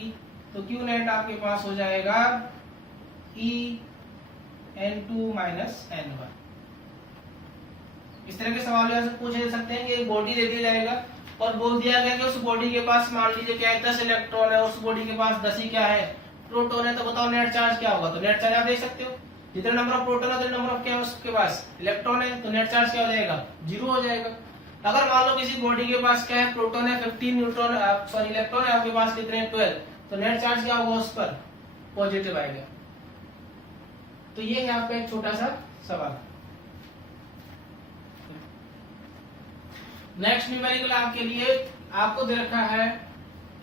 तो Q नेट आपके पास हो जाएगा E N2 माइनस N1। इस तरह के सवाल यहाँ से पूछे जा सकते हैं कि एक बॉडी दे दिया जाएगा और बोल दिया गया कि उस बॉडी के पास मान लीजिए क्या है, 10 इलेक्ट्रॉन है, उस बॉडी के पास 10 ही क्या है, प्रोटॉन है। तो बताओ नेट चार्ज क्या होगा, तो नेट चार्ज आप देख सकते हो, जितने नंबर ऑफ प्रोटॉन है उतने नंबर ऑफ क्या है उसके पास, इलेक्ट्रॉन है। तो नेट चार्ज क्या हो जाएगा, 0 हो जाएगा। अगर मान लो किसी बॉडी के पास क्या है, प्रोटॉन है 15 न्यूट्रॉन, सॉरी इलेक्ट्रॉन है आपके पास कितने 12, तो नेट चार्ज क्या होगा उस पर, पॉजिटिव आएगा। तो ये है आपका एक छोटा सा सवाल। नेक्स्ट न्यूमेरिकल आपके लिए आपको दे रखा है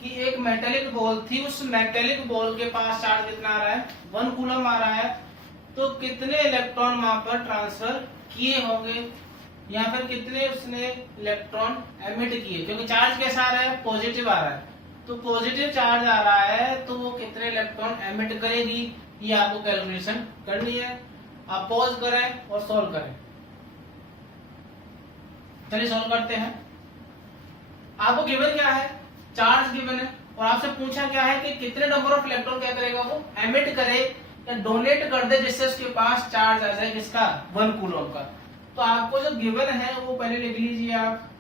कि एक मेटेलिक बॉल थी, उस मेटेलिक बॉल के पास चार्ज कितना आ रहा है, 1 कूलम आ रहा है। तो कितने इलेक्ट्रॉन वहां पर ट्रांसफर किए होंगे, या फिर कितने उसने इलेक्ट्रॉन एमिट किए, क्योंकि चार्ज कैसा आ रहा है, पॉजिटिव आ रहा है। तो पॉजिटिव चार्ज आ रहा है तो वो कितने इलेक्ट्रॉन एमिट करेगी, ये आपको कैलकुलेशन करनी है। आप पॉज करें और सॉल्व करें। चलिए सॉल्व करते हैं। आपको गिवन क्या है, चार्ज गिवन है, और आपसे पूछा क्या है कि कितने नंबर ऑफ इलेक्ट्रॉन क्या करेगा, वो एमिट करे या डोनेट कर दे जिससे उसके पास चार्ज आ जाए किसका, 1 कूलम का। तो आपको जो गिवन है वो पहले लिख लीजिए आप।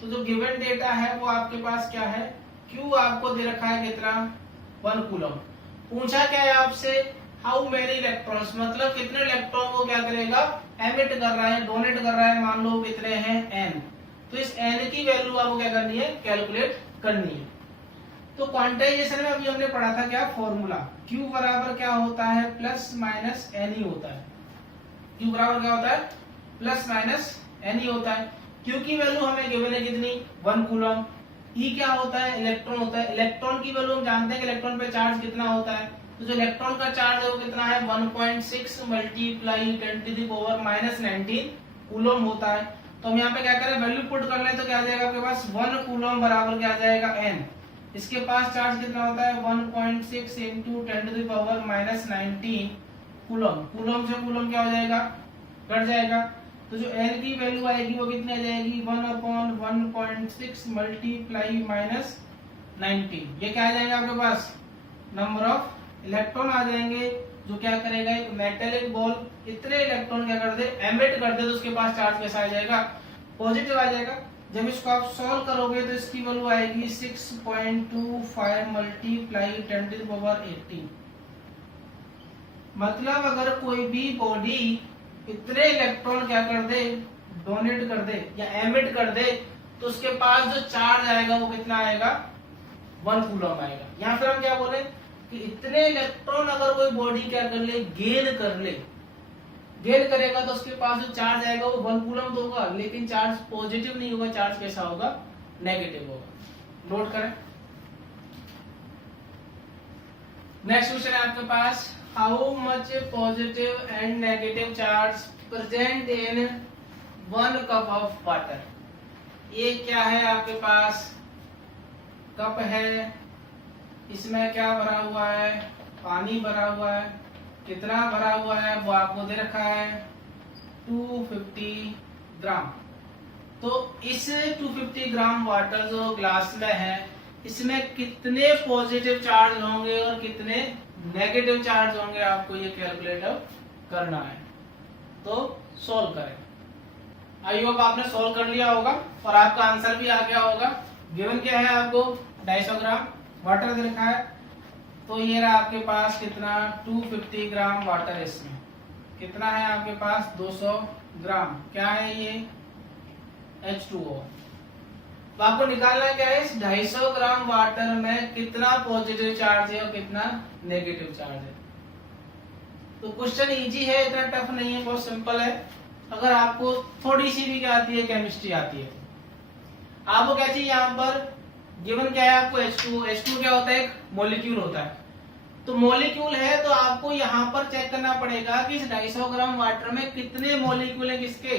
तो जो गिवन डेटा है वो आपके पास क्या है, Q आपको दे रखा है कितना, 1 कूलम। पूछा क्या है आपसे, हाउ मेनी इलेक्ट्रॉन्स, मतलब कितने इलेक्ट्रॉन वो क्या करेगा, एमिट कर रहा है, डोनेट कर रहा है, मान लो कितने हैं, n। तो इस n की वैल्यू आपको क्या करनी है, कैलकुलेट करनी है। तो क्वांटाइजेशन में अभी हमने पढ़ा था क्या, फॉर्मूला Q बराबर क्या होता है, प्लस माइनस n ही होता है। Q बराबर क्या होता है, प्लस माइनस n ही होता है। Q की वैल्यू हमें गिवन है कितनी, 1 कूलम। E क्या होता है, इलेक्ट्रॉन होता है। इलेक्ट्रॉन की वैल्यू हम जानते हैं कि इलेक्ट्रॉन पे चार्ज कितना होता है। तो जो इलेक्ट्रॉन का चार्ज है वो कितना है, 1.6 मल्टीप्लाई 10⁻19 कूलम होता है। तो हम यहाँ पे क्या करें, वैल्यू पुट कर लें तो क्या आ जाएगा आपके पास, 1 कूलम बराबर क्या आ जाएगा, n। इसके पास चार्ज कितना होता है, 1.6 इंटू 10⁻19 कूलम। कूलम से कूलम क्या हो जाएगा, कट जाएगा। तो जो L की वैल्यू आएगी वो कितनी आ जाएगी 1/1.6 मल्टीप्लाई माइनस 19। ये क्या आ जाएगा आपके पास नंबर ऑफ इलेक्ट्रॉन आ जाएंगे, जो क्या करेगा एक मेटेलिक बॉल इतने इलेक्ट्रॉन क्या कर दे एमिट कर दे, तो उसके पास चार्ज कैसा आ जाएगा पॉजिटिव आ जाएगा। जब इसको आप सॉल्व करोगे तो इसकी वैल्यू आएगी 6.25 मल्टीप्लाई 10⁻18। मतलब अगर कोई भी बॉडी इतने इलेक्ट्रॉन क्या कर दे डोनेट कर दे या एमिट कर दे, तो उसके पास जो चार्ज आएगा वो कितना आएगा 1 कूलम आएगा। या फिर हम क्या बोले कि इतने इलेक्ट्रॉन अगर कोई बॉडी क्या कर ले गेन कर ले, गेन करेगा तो उसके पास जो चार्ज आएगा वो 1 कूलम तो होगा, लेकिन चार्ज पॉजिटिव नहीं होगा, चार्ज कैसा होगा नेगेटिव होगा। नोट करें। नेक्स्ट क्वेश्चन है आपके पास, how much positive and negative charge present in 1 cup of water. ये क्या है आपके पास कप है, इसमें क्या भरा हुआ है पानी भरा हुआ है, कितना भरा हुआ है वो आपको दे रखा है 250 ग्राम। तो इस 250 ग्राम वाटर जो ग्लास में है इसमें कितने पॉजिटिव चार्ज होंगे और कितने नेगेटिव चार्ज होंगे आपको ये कैलकुलेट करना है। तो सॉल्व करें। आई होप आपने सॉल्व कर लिया होगा और आपका आंसर भी आ गया होगा। गिवन क्या है आपको 250 ग्राम वाटर दे रखा है, तो ये रहा आपके पास कितना 250 ग्राम वाटर है, इसमें कितना है आपके पास 200 ग्राम क्या है ये H2O। तो आपको निकालना क्या है इस 250 ग्राम वाटर में कितना पॉजिटिव चार्ज है और कितना नेगेटिव चार्ज है। तो क्वेश्चन इजी है, इतना टफ नहीं है, बहुत सिंपल है। अगर आपको थोड़ी सी भी क्या आती है केमिस्ट्री आती है, आपको क्या चाहिए यहाँ पर गिवन क्या है आपको H2O क्या होता है एक मॉलिक्यूल होता है। तो मॉलिक्यूल है तो आपको यहाँ पर चेक करना पड़ेगा कि इस 250 ग्राम वाटर में कितने मॉलिक्यूल है किसके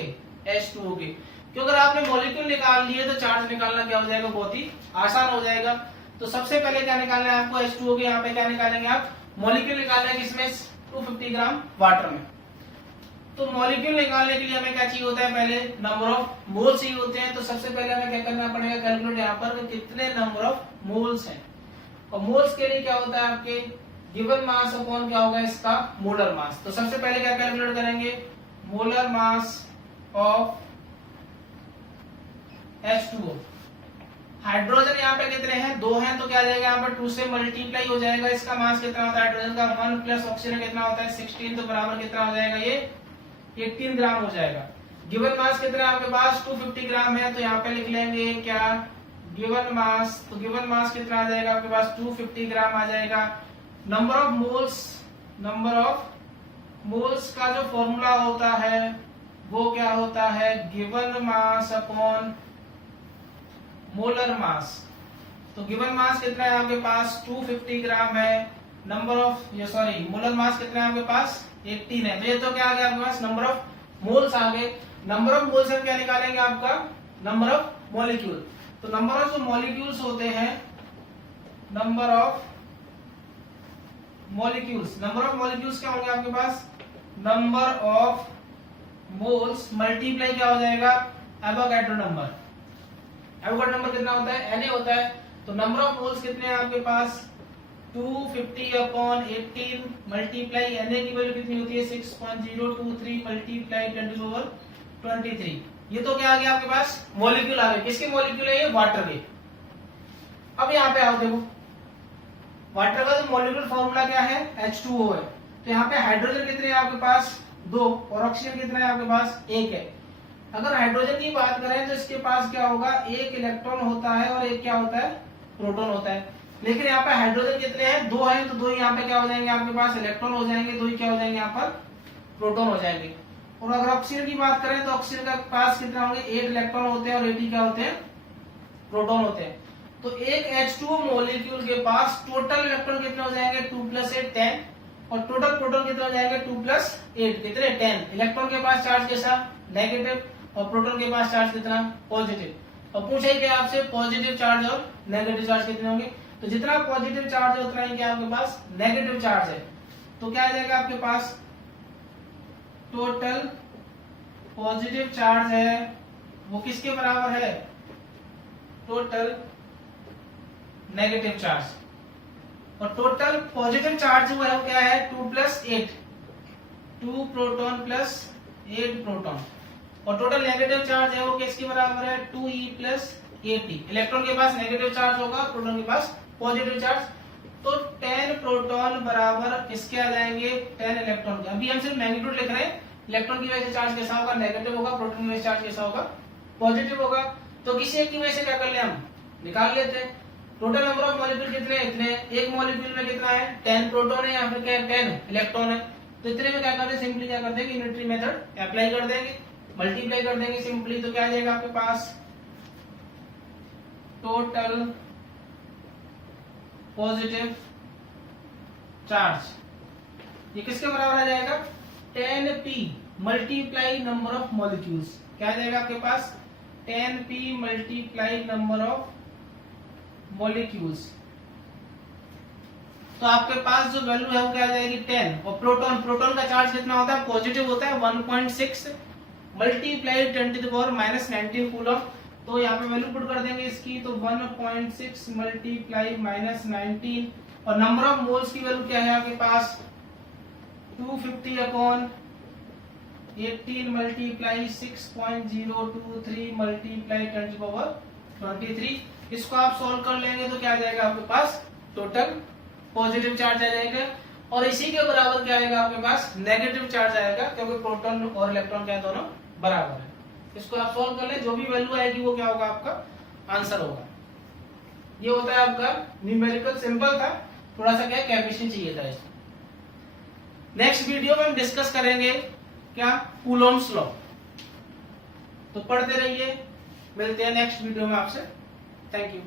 H2O के। क्योंकि अगर आपने मॉलिक्यूल निकाल लिए तो चार्ज निकालना क्या हो जाएगा बहुत ही आसान हो जाएगा। तो सबसे पहले क्या निकालना है आपको H2O के, यहाँ पे क्या निकालेंगे आप मॉलिक्यूल निकालना है किसमें 250 ग्राम वाटर में। तो मॉलिक्यूल निकालने के लिए हमें क्या चाहिए होता है पहले नंबर ऑफ मोल्स चाहिए होते हैं। तो सबसे पहले हमें क्या करना पड़ेगा कैलकुलेट यहाँ पर कितने नंबर ऑफ मोल्स हैं। और मोल्स के लिए क्या होता है आपके गिवन मास अपॉन क्या होगा इसका मोलर मास। तो सबसे पहले क्या कैलकुलेट करेंगे molar mass of H2O। Hydrogen यहाँ पे कितने हैं 2 हैं, तो क्या आ जाएगा यहाँ पर 2 से मल्टीप्लाई हो जाएगा। इसका मास कितना होता है हाइड्रोजन का 1 प्लस ऑक्सीजन कितना होता है 16, तो बराबर कितना हो जाएगा ये 18 ग्राम हो जाएगा। गिवन मास कितना है आपके पास 250 ग्राम है, तो यहाँ पे लिख लेंगे क्या गिवन मास। तो गिवन मास कितना आ जाएगा आपके पास 250 ग्राम आ जाएगा। नंबर ऑफ मोल्स का जो फॉर्मूला होता है वो क्या होता है given mass upon molar mass. तो गिवन मास कितना है आपके पास 250 ग्राम है, नंबर ऑफ मोलर मास कितना है आपके पास 18 है। तो ये तो क्या आ गया आपके पास नंबर ऑफ मोल्स आ गए। नंबर ऑफ मोल्स हम क्या निकालेंगे आपका नंबर ऑफ मॉलिक्यूल। तो नंबर ऑफ जो मॉलिक्यूल्स होते हैं नंबर ऑफ मॉलिक्यूल्स क्या होंगे आपके पास नंबर ऑफ मोल्स मल्टीप्लाई क्या हो जाएगा एवोगैड्रो नंबर। एवोगैड्रो नंबर कितना होता है Na होता है। तो नंबर ऑफ मोल्स कितने हैं आपके पास 250 अपॉन 18 मल्टीप्लाई Na की वैल्यू कितनी होती है 6.023 मल्टीप्लाई 10⁻23। ये तो क्या आ गया आपके पास मॉलिक्यूल आ गए। किसके मॉलिक्यूल है ये वाटर के। अब यहाँ पे आओ देखो वाटर का जो मॉलिक्यूलर फॉर्मूला क्या है H2O है। तो यहाँ पे हाइड्रोजन कितने हैं आपके पास 2 और ऑक्सीजन कितना है आपके पास 1 है। अगर हाइड्रोजन की बात करें तो इसके पास क्या होगा 1 इलेक्ट्रॉन होता है और 1 क्या होता है प्रोटॉन होता है। लेकिन यहाँ पे हाइड्रोजन कितने हैं 2 हैं, तो 2 यहाँ पे क्या हो जाएंगे आपके पास इलेक्ट्रॉन हो जाएंगे, 2 क्या हो जाएंगे यहाँ पर प्रोटॉन हो जाएंगे। और अगर ऑक्सीजन की बात करें तो ऑक्सीजन का पास कितना होंगे 8 इलेक्ट्रॉन होते हैं और 8 क्या होते हैं प्रोटॉन होते हैं। तो एक H2O मॉलिक्यूल के पास टोटल इलेक्ट्रॉन कितने हो जाएंगे 2 + 8 10 और टोटल प्रोटॉन कितने हो जाएंगे 2 + 8 कितने 10। इलेक्ट्रॉन के पास चार्ज कैसा नेगेटिव और प्रोटॉन के पास चार्ज कितना पॉजिटिव। और पूछा क्या आपसे पॉजिटिव चार्ज और नेगेटिव चार्ज कितने होंगे। तो जितना पॉजिटिव चार्ज है उतना ही क्या आपके पास नेगेटिव चार्ज है। तो क्या आ जाएगा आपके पास टोटल पॉजिटिव चार्ज है वो किसके बराबर है, टोटल नेगेटिव चार्ज। और टोटल पॉजिटिव चार्ज जो है वो क्या है, 2 + 8, 2 प्रोटॉन प्लस 8 प्रोटॉन। और टोटल नेगेटिव चार्ज है वो किसके बराबर है, 2e + 8e। इलेक्ट्रॉन के पास नेगेटिव चार्ज होगा, प्रोटॉन के पास पॉजिटिव चार्ज। तो 10 प्रोटॉन बराबर किसके आ जाएंगे, 10 इलेक्ट्रॉन के। अभी हम सिर्फ मैग्नीट्यूड लिख रहे हैं, इलेक्ट्रॉन की वजह से चार्ज कैसा होगा, नेगेटिव होगा, प्रोटॉन की वजह से चार्ज कैसा होगा, पॉजिटिव होगा। तो किसी एक की वजह से क्या कर ले, हम निकाल लेते हैं। टोटल नंबर ऑफ मॉलिक्यूल कितने हैं, इतने। एक मॉलिक्यूल में कितना है, 10 प्रोटॉन है या फिर क्या है, 10 इलेक्ट्रॉन है। तो इतने में क्या करते हैं, सिंपली क्या करते हैं कि यूनिटरी मेथड अप्लाई कर देंगे, मल्टीप्लाई कर देंगे सिंपली। तो क्या आ जाएगा आपके पास, टोटल पॉजिटिव चार्ज ये किसके बराबर आ जाएगा, 10p multiply number of molecules. क्या आ जाएगा आपके पास, 10p multiply number of molecules. तो आपके पास जो वैल्यू है वो क्या आ जाएगी, 10। और प्रोटॉन, प्रोटॉन का चार्ज कितना होता है, पॉजिटिव होता है, 1.6 मल्टीप्लाई 10⁻⁻19 कूलम। तो यहाँ पे वैल्यू पुट कर देंगे इसकी, तो 1.6 मल्टीप्लाई -19। और नंबर ऑफ मोल्स की वैल्यू क्या है आपके पास, 250/18 मल्टीप्लाई 6.023 मल्टीप्लाई 10⁻23। इसको आप सॉल्व कर लेंगे तो क्या आ जाएगा आपके पास, टोटल पॉजिटिव चार्ज आ जाएगा। और इसी के बराबर क्या आएगा आपके पास, नेगेटिव चार्ज आएगा, क्योंकि प्रोटॉन और इलेक्ट्रॉन क्या है, दोनों बराबर है। इसको आप सॉल्व कर ले, जो भी वैल्यू आएगी वो क्या होगा, आपका आंसर होगा। ये होता है आपका न्यूमेरिकल, सिंपल था, थोड़ा सा क्या कैपेसिटी चाहिए था इसमें। नेक्स्ट वीडियो में हम डिस्कस करेंगे क्या, कूलॉम्स लॉ। तो पढ़ते रहिए, मिलते हैं नेक्स्ट वीडियो में आपसे। Thank you.